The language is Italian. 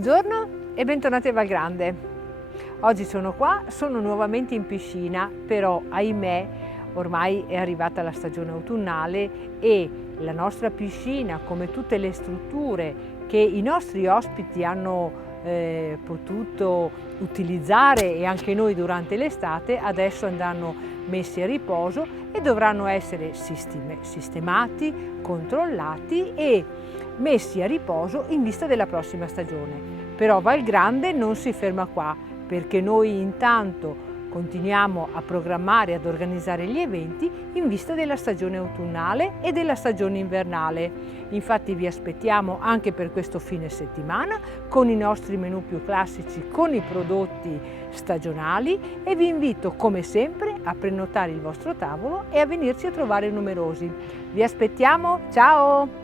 Buongiorno e bentornati a Valgrande. Oggi sono qua, sono nuovamente in piscina, però ahimè ormai è arrivata la stagione autunnale e la nostra piscina, come tutte le strutture che i nostri ospiti hanno potuto utilizzare e anche noi durante l'estate, adesso andranno messi a riposo e dovranno essere sistemati, controllati e messi a riposo in vista della prossima stagione. Però Valgrande non si ferma qua, perché noi intanto continuiamo a programmare e ad organizzare gli eventi in vista della stagione autunnale e della stagione invernale. Infatti vi aspettiamo anche per questo fine settimana con i nostri menù più classici, con i prodotti stagionali, e vi invito come sempre a prenotare il vostro tavolo e a venirci a trovare numerosi. Vi aspettiamo, ciao!